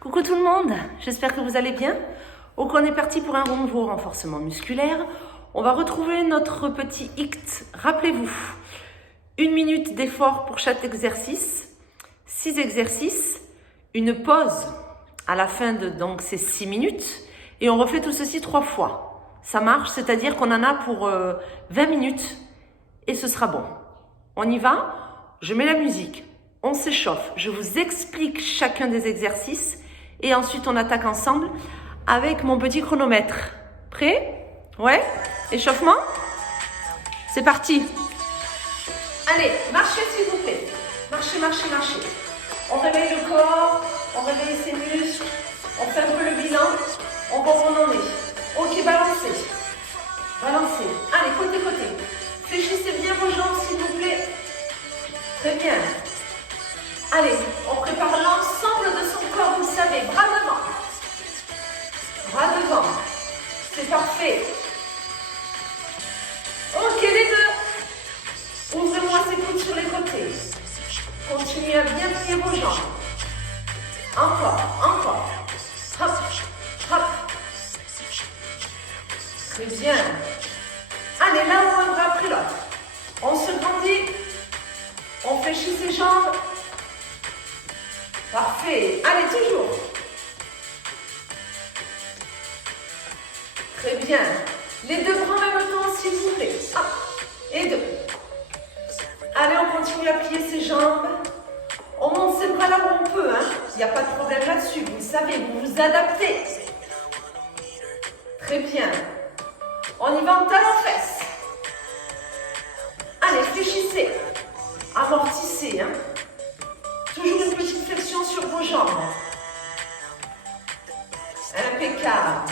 Coucou tout le monde, j'espère que vous allez bien. Donc on est parti pour un nouveau renforcement musculaire. On va retrouver notre petit HIIT. Rappelez-vous, 1 minute d'effort pour chaque exercice, 6 exercices, une pause à la fin de donc ces 6 minutes et on refait tout ceci 3 fois. Ça marche, c'est-à-dire qu'on en a pour 20 minutes et ce sera bon. On y va, je mets la musique, on s'échauffe, je vous explique chacun des exercices et ensuite on attaque ensemble avec mon petit chronomètre. Prêt? Ouais? Échauffement? C'est parti! Allez, marchez s'il vous plaît. Marchez, marchez, marchez. On réveille le corps, on réveille ses muscles, on fait un peu le bilan, on voit où on en est. Ok, balancez. Balancez. Allez, côté, côté. Fléchissez bien vos jambes s'il vous plaît. Très bien. Allez, on prépare l'ensemble de son corps, vous savez, bras devant. Bras devant. C'est parfait. Ok, les deux. Ouvrez-moi ces coudes sur les côtés. Continuez à bien plier vos jambes. Encore, encore. Hop, hop. Très bien. Allez, là où un bras après l'autre. On se grandit. On fléchit ses jambes. Parfait. Allez, toujours. Très bien. Les deux bras en même temps, s'il vous plaît. Hop. Et deux. Allez, on continue à plier ses jambes. On monte ses bras là où on peut. Il n'y a pas de problème là-dessus. Vous le savez, vous vous adaptez. Très bien. On y va en talons-fesses. Allez, fléchissez. Amortissez. Toujours une petite flexion sur vos jambes. Impeccable.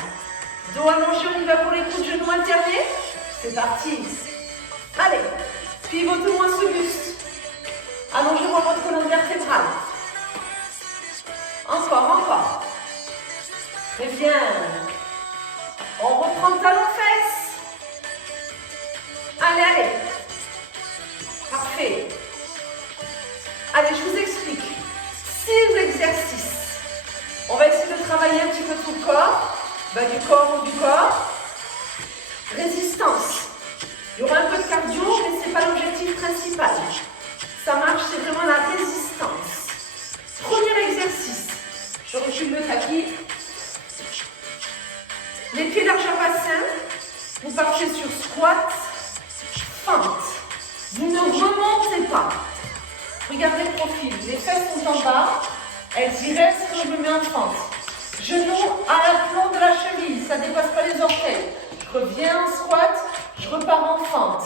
Dos allongé, on y va pour les coups de genoux alternés. C'est parti. Allez, pivotez-moi ce buste. Allongez-moi votre colonne vertébrale. Encore, encore. Très bien. On reprend talons-fesses. Allez, allez. Parfait. Allez, je vous explique. 6 exercices. On va essayer de travailler un petit peu tout le corps. Du corps ou du corps. Résistance. Il y aura un peu de cardio, mais ce n'est pas l'objectif principal. Ça marche, c'est vraiment la résistance. Premier exercice. Je recule le tapis. Les pieds largeur bassin. Vous partez sur squat, fente. Vous ne remontez pas. Regardez le profil. Les fesses sont en bas. Elles y restent quand je me mets en fente. Genoux à l'aplomb de la cheville. Ça ne dépasse pas les orteils. Je reviens en squat. Je repars en fente.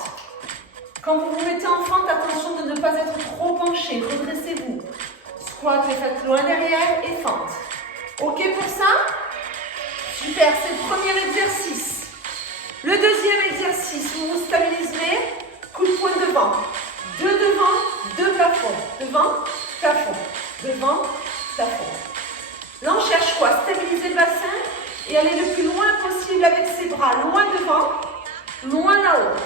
Quand vous vous mettez en fente, attention de ne pas être trop penché. Redressez-vous. Squat, les fesses loin derrière et fente. Ok pour ça? Super, c'est le premier exercice. Le deuxième exercice, vous vous stabiliserez. Coup de poing devant. 2 devant, 2 plafond. Devant, plafond. Devant, plafond. Là, on cherche quoi? Stabiliser le bassin et aller le plus loin possible avec ses bras. Loin devant, loin là-haut.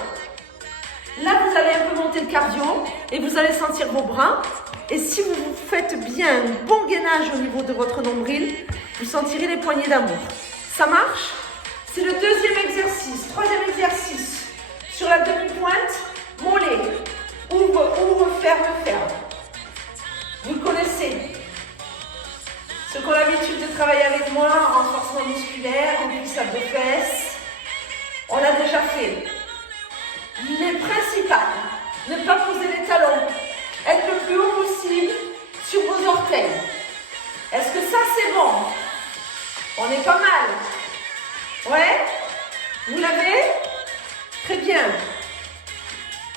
Là, vous allez un peu monter le cardio et vous allez sentir vos bras. Et si vous vous faites bien un bon gainage au niveau de votre nombril, vous sentirez les poignées d'amour. Ça marche? C'est le deuxième exercice. Troisième exercice. Sur la demi-pointe, mollet. Ouvre, ouvre, ferme, ferme. Vous le connaissez. Ceux qui ont l'habitude de travailler avec moi, renforcement musculaire, remplissage de fesses, on l'a déjà fait. Les principales, ne pas poser les talons, être le plus haut possible sur vos orteils. Est-ce que ça c'est bon? On est pas mal. Ouais? Vous l'avez? Très bien.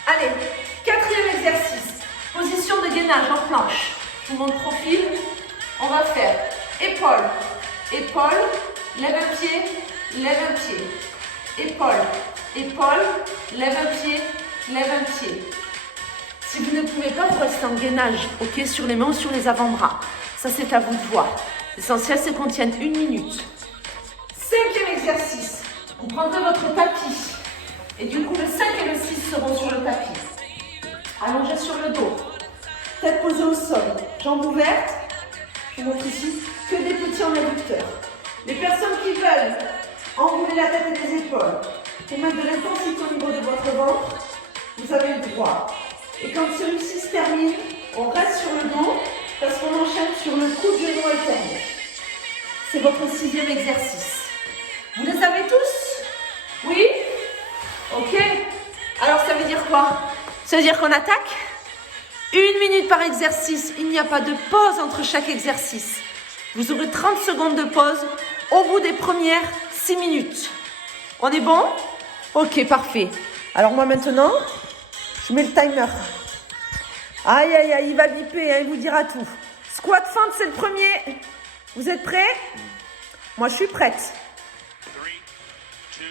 Allez, quatrième exercice. Position de gainage en planche. Je vous montre profil. On va faire épaule, épaule, lève un pied, lève un pied. Épaule, épaule, lève un pied, lève un pied. Si vous ne pouvez pas, vous restez en gainage, ok, sur les mains ou sur les avant-bras. Ça, c'est à vous de voir. L'essentiel, c'est qu'on tienne 1 minute. Cinquième exercice. Vous prendrez votre tapis. Et du coup, le 5 et le 6 seront sur le tapis. Allongé sur le dos. Tête posée au sol. Jambes ouvertes. Je vous montre ici que des petits en adducteurs. Les personnes qui veulent enrouler la tête et les épaules pour mettre de l'intensité au niveau de votre ventre, vous avez le droit. Et quand celui-ci se termine, on reste sur le dos parce qu'on enchaîne sur le coup de genou alterne. C'est votre 6e exercice. Vous les avez tous? Oui? Ok. Alors ça veut dire quoi? Ça veut dire qu'on attaque? 1 minute par exercice. Il n'y a pas de pause entre chaque exercice. Vous aurez 30 secondes de pause au bout des premières 6 minutes. On est bon? Ok, parfait. Alors moi maintenant, je mets le timer. Aïe, aïe, aïe, il va biper, hein, il vous dira tout. Squat fente, c'est le premier. Vous êtes prêts? Moi, je suis prête. 3, 2,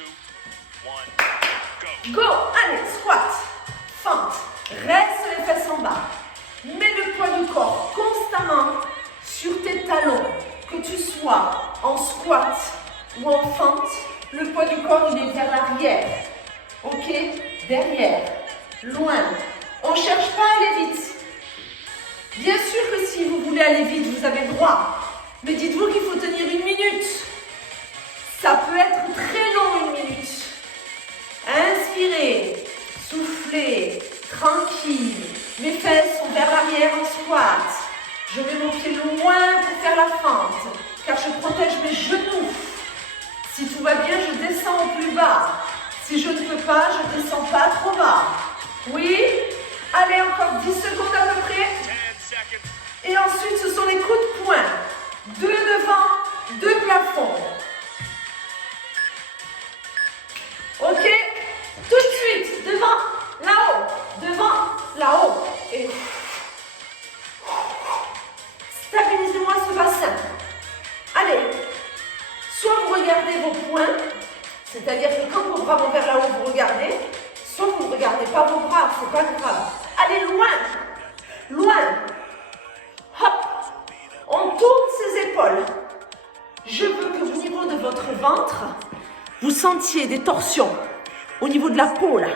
1, go! Go! Allez, squat, fente, reste les fesses en bas. Mets le poids du corps constamment sur tes talons. Que tu sois en squat ou en fente, le poids du corps, il est vers l'arrière. Ok? Derrière, loin. On ne cherche pas à aller vite. Bien sûr que si vous voulez aller vite, vous avez le droit. Mais dites-vous qu'il faut tenir 1 minute. Ça peut être très long, 1 minute. Inspirez, soufflez, tranquille. Mes fesses sont vers l'arrière en squat. Je vais monter loin pour faire la fente, car je protège mes genoux. Si tout va bien, je descends au plus bas. Si je ne peux pas, je ne descends pas trop bas. Oui? Allez, encore 10 secondes à peu près. 10 seconds. Et ensuite, ce sont les coups de poing. 2 devant, 2 plafond. Ok? Tout de suite, devant, là-haut. Devant, là-haut. Et stabilisez-moi ce bassin. Allez. Soit vous regardez vos poings, c'est-à-dire que quand vos bras vont vers là-haut, vous regardez. Soit vous ne regardez pas vos bras, c'est pas grave. Allez loin. Loin. Hop. On tourne ses épaules. Je veux que au niveau de votre ventre, vous sentiez des torsions. Au niveau de la peau, là.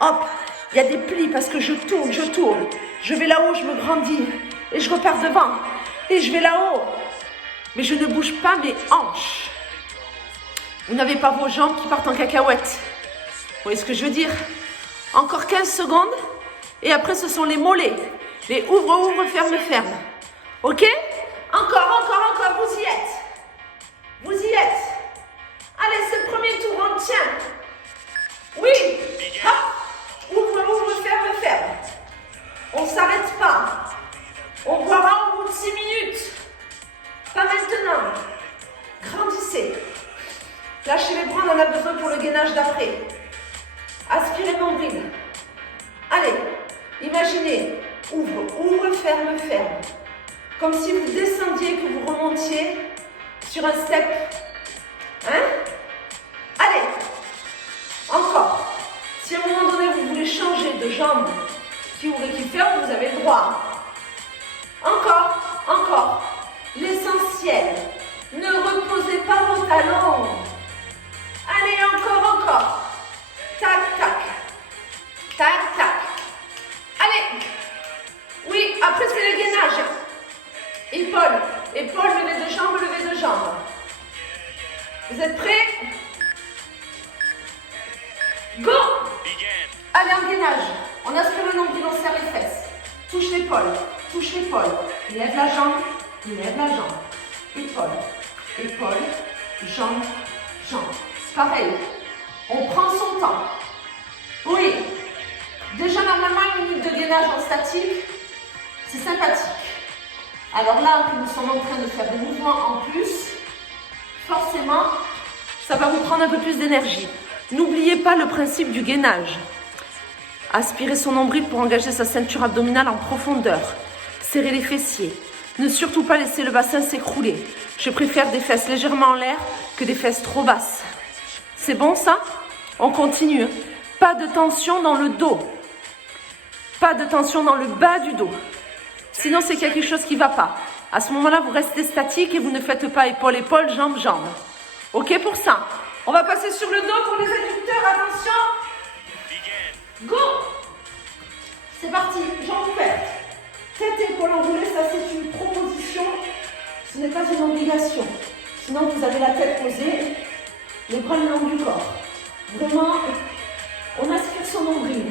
Hop. Il y a des plis parce que je tourne, je tourne. Je vais là-haut, je me grandis. Et je repars devant. Et je vais là-haut. Mais je ne bouge pas mes hanches. Vous n'avez pas vos jambes qui partent en cacahuète. Vous voyez ce que je veux dire? Encore 15 secondes. Et après, ce sont les mollets. Les ouvre, ouvre, ferme, ferme. Ok? Encore, encore, encore. Vous y êtes. Vous y êtes. Allez, c'est le premier tour. On le tient. Oui. Hop. Ouvre, ouvre, ferme, ferme. On ne s'arrête pas. On verra au bout de 6 minutes. Pas maintenant. Grandissez. Lâchez les bras, on en a besoin pour le gainage d'après. Aspirez nombril. Allez, imaginez. Ouvre, ouvre, ferme, ferme. Comme si vous descendiez, que vous remontiez sur un step. Hein? Allez. Encore. Si à un moment donné, vous voulez changer de jambe qui ouvre et qui ferme, vous avez le droit. Encore, encore. L'essentiel. Ne reposez pas vos talons. Allez, encore, encore. Tac, tac. Tac, tac. Allez. Oui, après c'est le gainage. Épaule, épaule, levée de jambe, levée de jambe. Vous êtes prêts? Go! Allez, en gainage. On aspire le nombril, on serre les fesses. Touche l'épaule, touche l'épaule. Lève la jambe, lève la jambe. Épaule, épaule, jambe, jambe. Pareil, on prend son temps. Oui. Déjà, normalement, 1 minute de gainage en statique, c'est sympathique. Alors là, que nous sommes en train de faire des mouvements en plus, forcément, ça va vous prendre un peu plus d'énergie. N'oubliez pas le principe du gainage. Aspirez son nombril pour engager sa ceinture abdominale en profondeur. Serrez les fessiers. Ne surtout pas laisser le bassin s'écrouler. Je préfère des fesses légèrement en l'air que des fesses trop basses. C'est bon ça? On continue. Pas de tension dans le dos. Pas de tension dans le bas du dos. Sinon, c'est quelque chose qui ne va pas. À ce moment-là, vous restez statique et vous ne faites pas épaule-épaule, jambe-jambe. OK pour ça? On va passer sur le dos pour les adducteurs. Attention. Go! C'est parti. Jambes ouvertes. Tête épaule enroulée, ça c'est une proposition Ce n'est pas une obligation. Sinon, vous avez la tête posée, les bras le long du corps. Vraiment, on aspire son nombril.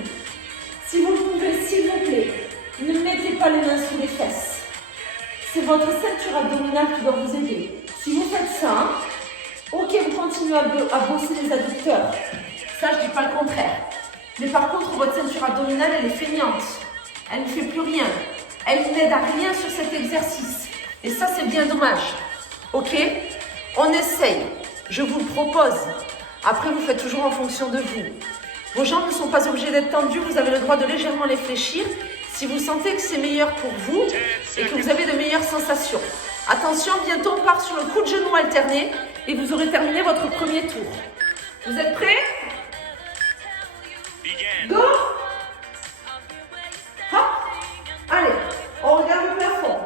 Si vous le pouvez, s'il vous plaît, ne mettez pas les mains sous les fesses. C'est votre ceinture abdominale qui doit vous aider. Si vous faites ça, ok, vous continuez à bosser les adducteurs. Ça, je ne dis pas le contraire. Mais par contre, votre ceinture abdominale, elle est feignante. Elle ne fait plus rien. Elle n'aide à rien sur cet exercice. Et ça, c'est bien dommage. Ok? On essaye. Je vous le propose. Après, vous faites toujours en fonction de vous. Vos jambes ne sont pas obligées d'être tendues. Vous avez le droit de légèrement les fléchir si vous sentez que c'est meilleur pour vous et que vous avez de meilleures sensations. Attention, bientôt on part sur le coup de genou alterné et vous aurez terminé votre premier tour. Vous êtes prêts? Go! Hop! Allez, on regarde le plafond.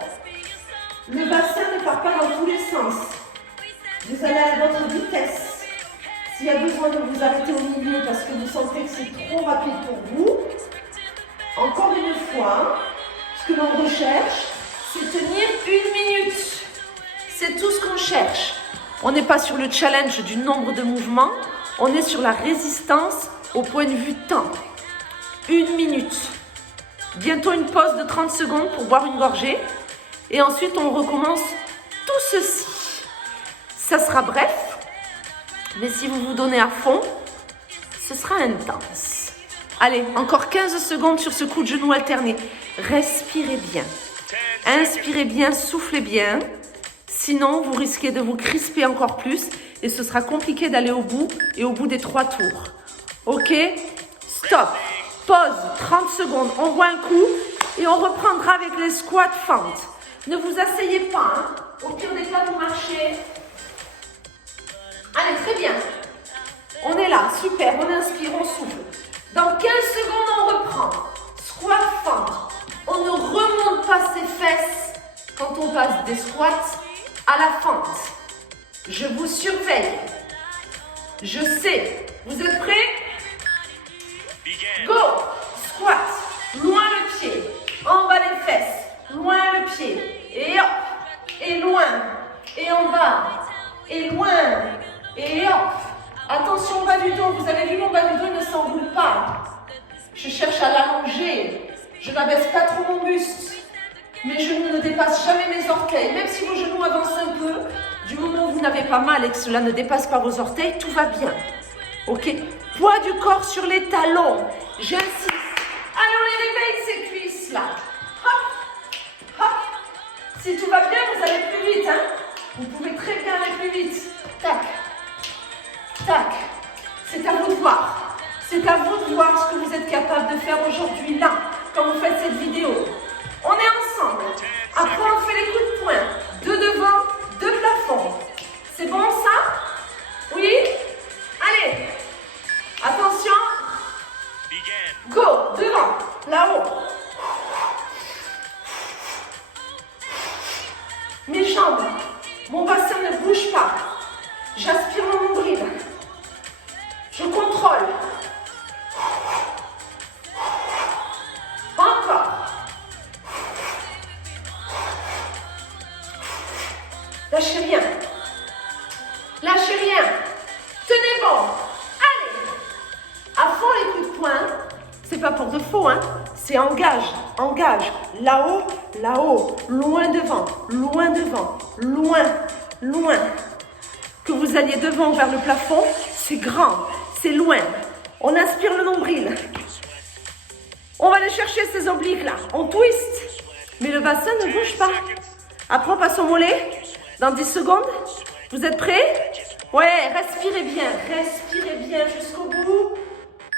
Le bassin ne part pas dans tous les sens. Vous allez à votre vitesse. S'il y a besoin de vous arrêter au milieu parce que vous sentez que c'est trop rapide pour vous, encore une fois, ce que l'on recherche, c'est tenir 1 minute. C'est tout ce qu'on cherche. On n'est pas sur le challenge du nombre de mouvements, on est sur la résistance au point de vue temps. 1 minute. Bientôt une pause de 30 secondes pour boire une gorgée. Et ensuite, on recommence tout ceci. Ça sera bref, mais si vous vous donnez à fond, ce sera intense. Allez, encore 15 secondes sur ce coup de genou alterné. Respirez bien. Inspirez bien, soufflez bien. Sinon, vous risquez de vous crisper encore plus et ce sera compliqué d'aller au bout et au bout des 3 tours. Ok? Stop. Pause. 30 secondes. On voit un coup et on reprendra avec les squats fentes. Ne vous asseyez pas. Hein. Au pire des cas, vous marchez. Allez, très bien. On est là. Super. On inspire, on souffle. Dans 15 secondes, on reprend. Squat fente. On ne remonte pas ses fesses quand on passe des squats à la fente. Je vous surveille. Je sais. Vous êtes prêts? Go! Squat. Loin le pied. En bas les fesses. Loin le pied. Et hop. Et loin. Et en bas. Et loin. Et hop. Attention au bas du dos. Vous avez vu mon bas du dos ne s'enroule pas. Je cherche à l'allonger. Je n'abaisse pas trop mon buste. Mes genoux ne dépassent jamais mes orteils. Même si vos genoux avancent un peu, du moment où vous n'avez pas mal et que cela ne dépasse pas vos orteils, tout va bien. Ok? Poids du corps sur les talons. J'insiste. Allez, on les réveille ces cuisses là. Hop, hop. Si tout va bien, vous allez plus vite. Hein? Vous pouvez très bien aller plus vite. Tac, tac. C'est à vous de voir. C'est à vous de voir ce que vous êtes capable de faire aujourd'hui là, quand vous faites cette vidéo. On est ensemble. Après, on fait les coups de poing. 2 devant, 2 plafond. C'est bon ça? Oui? Allez. Attention. Go. Devant. Là-haut. Mes jambes. Mon bassin ne bouge pas. J'aspire mon nombril. Je contrôle. Encore. Lâchez rien. Lâchez rien. Tenez bon. Allez. À fond les coups de poing. C'est pas pour de faux, hein. C'est engage. Engage. Là-haut, là-haut. Loin devant. Loin devant. Loin. Loin. Que vous alliez devant vers le plafond, c'est grand. C'est loin. On aspire le nombril. On va aller chercher ces obliques là. On twist. Mais le bassin ne bouge pas. Après, on passe au mollet. Dans 10 secondes. Vous êtes prêts? Ouais, respirez bien. Respirez bien jusqu'au bout.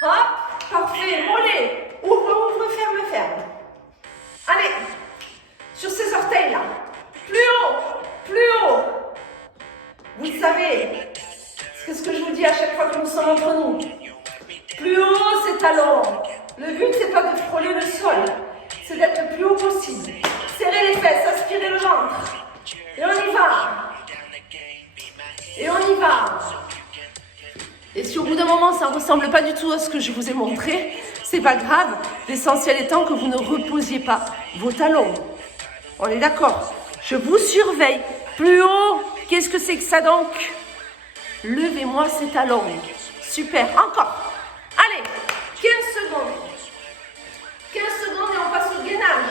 Hop. Parfait. Mollet. Ouvre, ouvre, ferme, ferme. Allez. Sur ces orteils là. Plus haut. Plus haut. Vous le savez. C'est ce que je vous dis à chaque fois que nous sommes entre nous. Plus haut, c'est talons. Le but, c'est pas de frôler le sol. C'est d'être le plus haut possible. Serrez les fesses, aspirez le ventre. Et on y va. Et on y va. Et si au bout d'un moment, ça ne ressemble pas du tout à ce que je vous ai montré, c'est pas grave. L'essentiel étant que vous ne reposiez pas vos talons. On est d'accord? Je vous surveille Plus haut. Qu'est-ce que c'est que ça donc? Levez-moi ces talons. Super. Encore. Allez. 15 secondes. 15 secondes et on passe au gainage.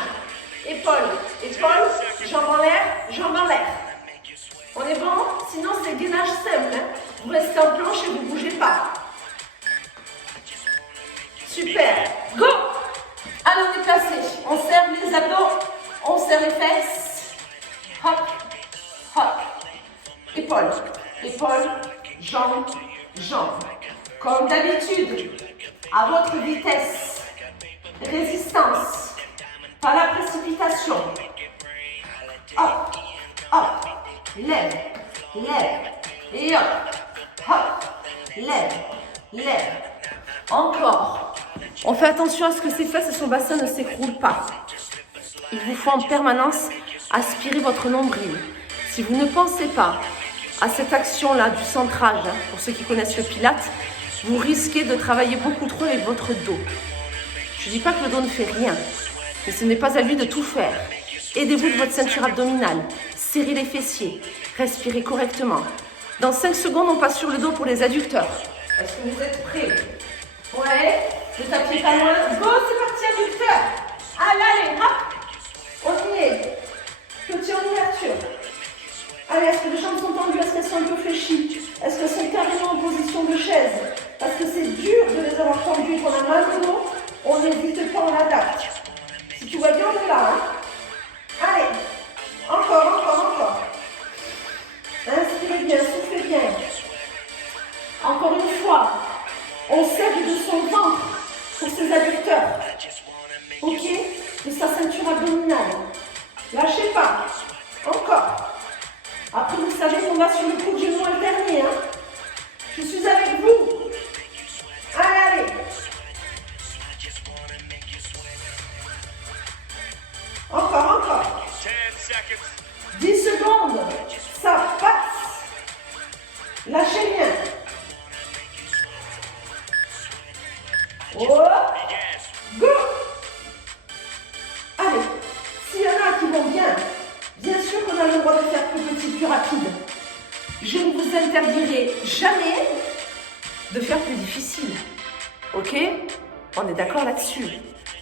Épaules. Épaules. Jambes en l'air. Jambes en l'air. On est bon? Sinon, c'est gainage simple. Hein? Vous restez en planche et vous ne bougez pas. Super. Go! Allez, on est placé. On serre les abdos. On serre les fesses. Hop. Hop. Épaules. Épaules. Jambes. Jambes. Comme d'habitude. À votre vitesse. Résistance. Pas la précipitation. Hop. Hop. Lève. Lève. Et hop. Hop. Lève. Lève. Encore. On fait attention à ce que ses fesses et son bassin ne s'écroulent pas. Il vous faut en permanence aspirer votre nombril. Si vous ne pensez pas à cette action-là du centrage, hein, pour ceux qui connaissent le Pilates, vous risquez de travailler beaucoup trop avec votre dos. Je ne dis pas que le dos ne fait rien, mais ce n'est pas à lui de tout faire. Aidez-vous de votre ceinture abdominale, serrez les fessiers, respirez correctement. Dans 5 secondes, on passe sur le dos pour les adducteurs. Est-ce que vous êtes prêts? Ouais, le tapis pas loin. Go, c'est parti, adducteur. Allez, allez, hop. On y est. Petit en ouverture. Allez, est-ce que les jambes sont tendues? Est-ce qu'elles sont un peu fléchies? Est-ce qu'elles sont carrément en position de chaise? Parce que c'est dur de les avoir tendues et qu'on a mal au dos. On n'hésite pas, on adapte. Si tu vois bien, on est là. Hein? Allez, encore, encore, encore. Inspirez bien, soufflez bien. Encore une fois, on serre de son ventre pour ses adducteurs. Ok? De sa ceinture abdominale. Lâchez pas. Encore. Après, vous savez qu'on va sur le coup de genou alterné. Hein? Je suis avec vous. Allez, allez. Encore, encore. 10 secondes. Ça passe. Lâchez bien. Oh. Go. Allez. S'il y en a qui vont bien, bien sûr qu'on a le droit de faire plus petit, plus rapide. Je ne vous interdirai jamais de faire plus difficile. Ok? On est d'accord là-dessus.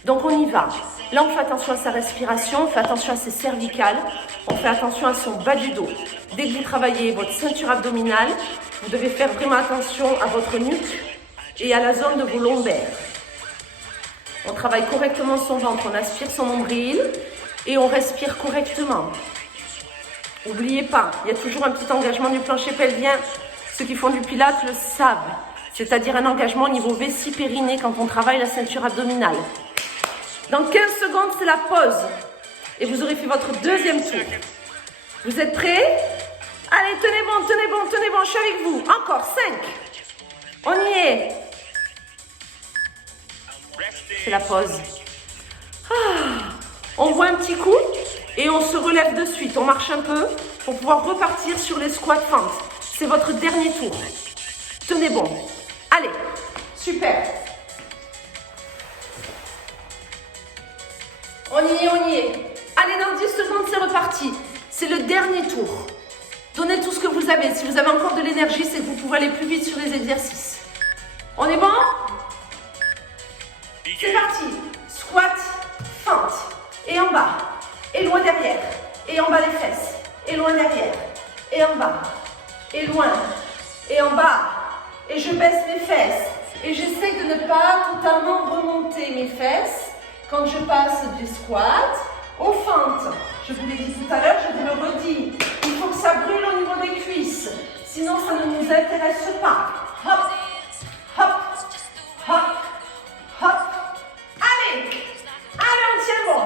Donc on y va. Là, on fait attention à sa respiration, on fait attention à ses cervicales, on fait attention à son bas du dos. Dès que vous travaillez votre ceinture abdominale, vous devez faire vraiment attention à votre nuque et à la zone de vos lombaires. On travaille correctement son ventre, on aspire son nombril et on respire correctement. N'oubliez pas, il y a toujours un petit engagement du plancher pelvien. Ceux qui font du pilates le savent. C'est-à-dire un engagement au niveau vessie-périnée quand on travaille la ceinture abdominale. Dans 15 secondes, c'est la pause. Et vous aurez fait votre deuxième tour. Vous êtes prêts? Allez, tenez bon, tenez bon, tenez bon, je suis avec vous. Encore 5. On y est. C'est la pause. On voit un petit coup et on se relève de suite. On marche un peu pour pouvoir repartir sur les squats fentes. C'est votre dernier tour. Tenez bon. Allez, super. On y est, on y est. Allez, dans 10 secondes, c'est reparti. C'est le dernier tour. Donnez tout ce que vous avez. Si vous avez encore de l'énergie, c'est que vous pouvez aller plus vite sur les exercices. On est bon? C'est parti. Squat, fente. Et en bas. Et loin derrière. Et en bas les fesses. Et loin derrière. Et en bas. Et loin. Et en bas. Et je baisse mes fesses. Et j'essaie de ne pas totalement remonter mes fesses quand je passe du squat aux fentes. Je vous l'ai dit tout à l'heure, je vous le redis. Il faut que ça brûle au niveau des cuisses. Sinon, ça ne nous intéresse pas. Hop, hop, hop, hop. Allez, allez, on tient bon.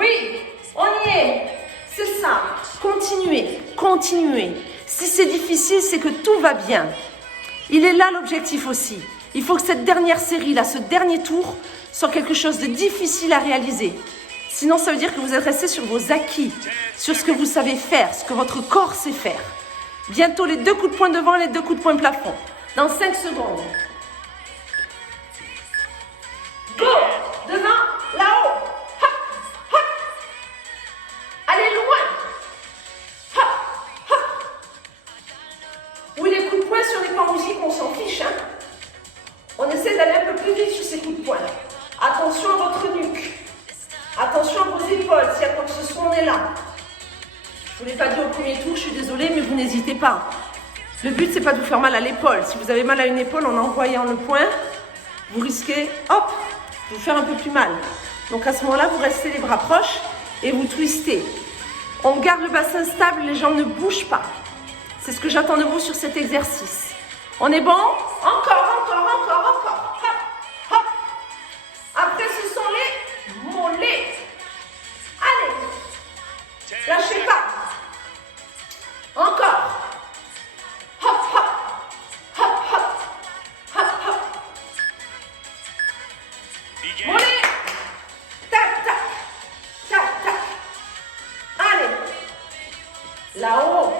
Oui, on y est. C'est ça. Continuez, continuez. Si c'est difficile, c'est que tout va bien. Il est là l'objectif aussi. Il faut que cette dernière série, là, ce dernier tour, soit quelque chose de difficile à réaliser. Sinon, ça veut dire que vous êtes resté sur vos acquis, sur ce que vous savez faire, ce que votre corps sait faire. Bientôt, les 2 coups de poing devant, les 2 coups de poing plafond. Dans 5 secondes. Go! Devant, là-haut. Hop, hop. Allez loin. Hop, Oui, les coups de poing, si on n'est pas en musique, on s'en fiche. Hein. On essaie d'aller un peu plus vite sur ces coups de poing. Attention à votre nuque. Attention à vos épaules. S'il y a quoi que ce soit, on est là. Je ne vous l'ai pas dit au premier tour, je suis désolée, mais vous n'hésitez pas. Le but, c'est pas de vous faire mal à l'épaule. Si vous avez mal à une épaule en envoyant le poing, vous risquez, hop, de vous faire un peu plus mal. Donc à ce moment-là, vous restez les bras proches et vous twistez. On garde le bassin stable, les jambes ne bougent pas. C'est ce que j'attends de vous sur cet exercice. On est bon? Encore. Hop, hop. Après, ce sont les mollets. Allez, lâchez pas. Encore. Hop, hop. Hop, hop. Hop, hop. Begin. Mollet. Tac, tac. Tac, tac. Allez. Là-haut.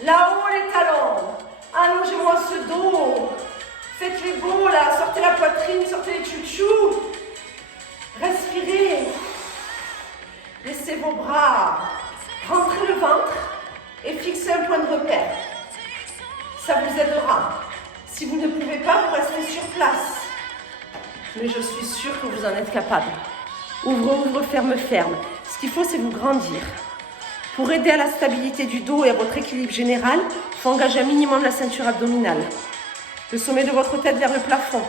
Là-haut, les talons. Allongez-moi ce dos. Faites les beaux, là. Sortez la poitrine, sortez les chouchous. Respirez. Laissez vos bras. Rentrez le ventre et fixez un point de repère. Ça vous aidera. Si vous ne pouvez pas, vous restez sur place. Mais je suis sûre que vous en êtes capable. Ouvre, ferme. Ce qu'il faut, c'est vous grandir. Pour aider à la stabilité du dos et à votre équilibre général, il faut engager un minimum la ceinture abdominale. Le sommet de votre tête vers le plafond.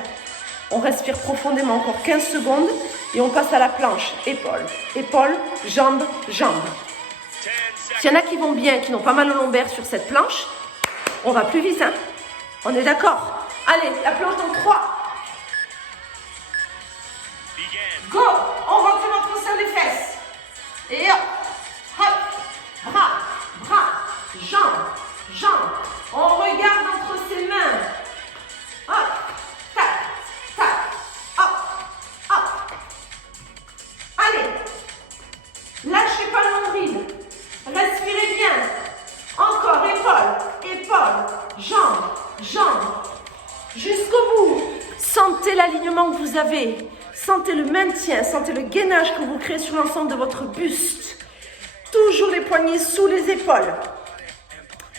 On respire profondément, encore 15 secondes, et on passe à la planche. Épaule, jambe. 10 S'il y en seconds. a qui vont bien, qui n'ont pas mal au lombaire sur cette planche, on va plus vite, hein? On est d'accord? Allez, la planche dans 3. Begin. Go! On rentre notre sein des fesses. Et hop, bras, jambes. On regarde entre ses mains. Hop, tac, hop. Allez, lâchez pas le nombril. Respirez bien. Encore, épaule, jambes. Jusqu'au bout. Sentez l'alignement que vous avez. Sentez le maintien, sentez le gainage que vous créez sur l'ensemble de votre buste. Toujours les poignets sous les épaules.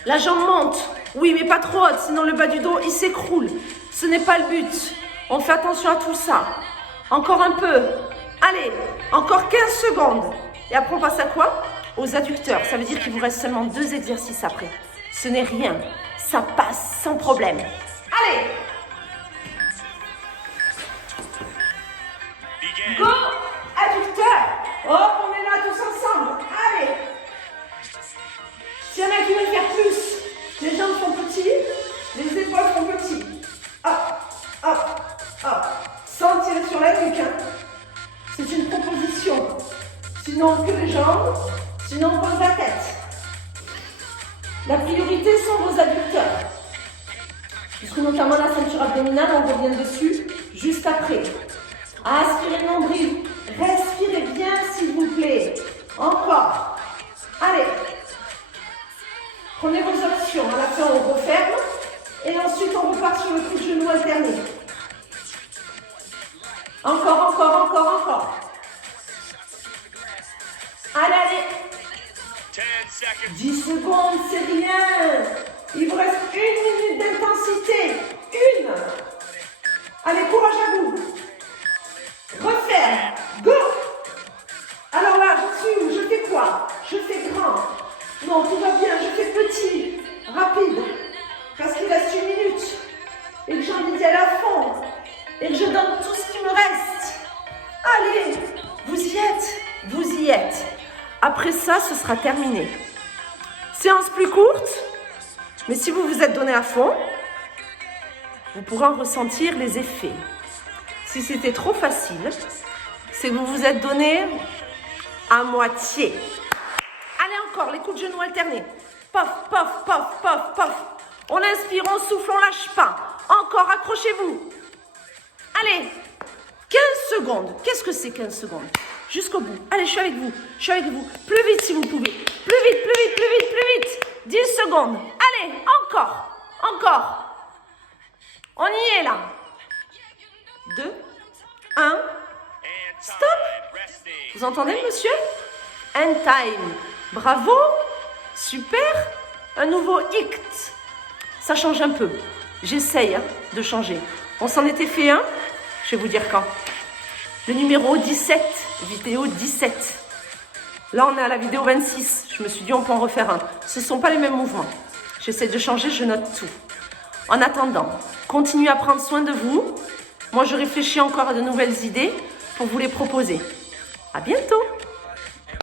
La jambe monte. Oui, mais pas trop haute, sinon le bas du dos, il s'écroule. Ce n'est pas le but. On fait attention à tout ça. Encore un peu. Allez, encore 15 secondes. Et après, on passe à quoi? Aux adducteurs. Ça veut dire qu'il vous reste seulement 2 exercices après. Ce n'est rien. Ça passe sans problème. Allez! Begin. Go! Adducteur! Hop, on est là tous ensemble. Allez! S'il y en a qui veulent faire plus, les jambes sont petites, les épaules sont petites. Hop. Sans tirer sur la nuque. Hein. C'est une proposition. Sinon, que les jambes, sinon, on pose la tête. La priorité sont vos adducteurs. Puisque notamment la ceinture abdominale, on revient dessus juste après. Aspirez le nombril. Respirez bien, s'il vous plaît. Encore. Allez. Prenez vos options. À la fin, on referme. Et ensuite, on repart sur le coup de genou alterné. Encore. Allez. 10 seconds. 10 secondes, c'est rien. Il vous reste 1 minute d'intensité. 1. Allez, courage à vous. Refaire. Go. Alors là, je suis où? Je fais quoi? Je fais grand. Non, tout va bien. Je fais petit. Rapide. Parce qu'il reste 1 minute. Et que j'ai envie d'y aller à fond. Et que je donne tout ce qui me reste. Allez. Vous y êtes. Après ça, ce sera terminé. Séance plus courte. Mais si vous vous êtes donné à fond, vous pourrez en ressentir les effets. Si c'était trop facile, c'est que vous vous êtes donné à moitié. Allez encore, les coups de genoux alternés. Pof. On inspire, on souffle, on lâche pas. Encore, accrochez-vous. Allez, 15 secondes. Qu'est-ce que c'est 15 secondes? Jusqu'au bout. Allez, je suis avec vous. Plus vite si vous pouvez. Plus vite. 10 secondes. Allez, encore. On y est là. 2, 1. And Stop. time. Resting. Vous entendez, monsieur? End time. Bravo. Super. Un nouveau hict. Ça change un peu. J'essaye de changer. On s'en était fait un, je vais vous dire quand. Le numéro 17, vidéo 17. Là, on est à la vidéo 26. Je me suis dit, on peut en refaire un. Ce ne sont pas les mêmes mouvements. J'essaie de changer, je note tout. En attendant, continuez à prendre soin de vous. Moi, je réfléchis encore à de nouvelles idées pour vous les proposer. À bientôt!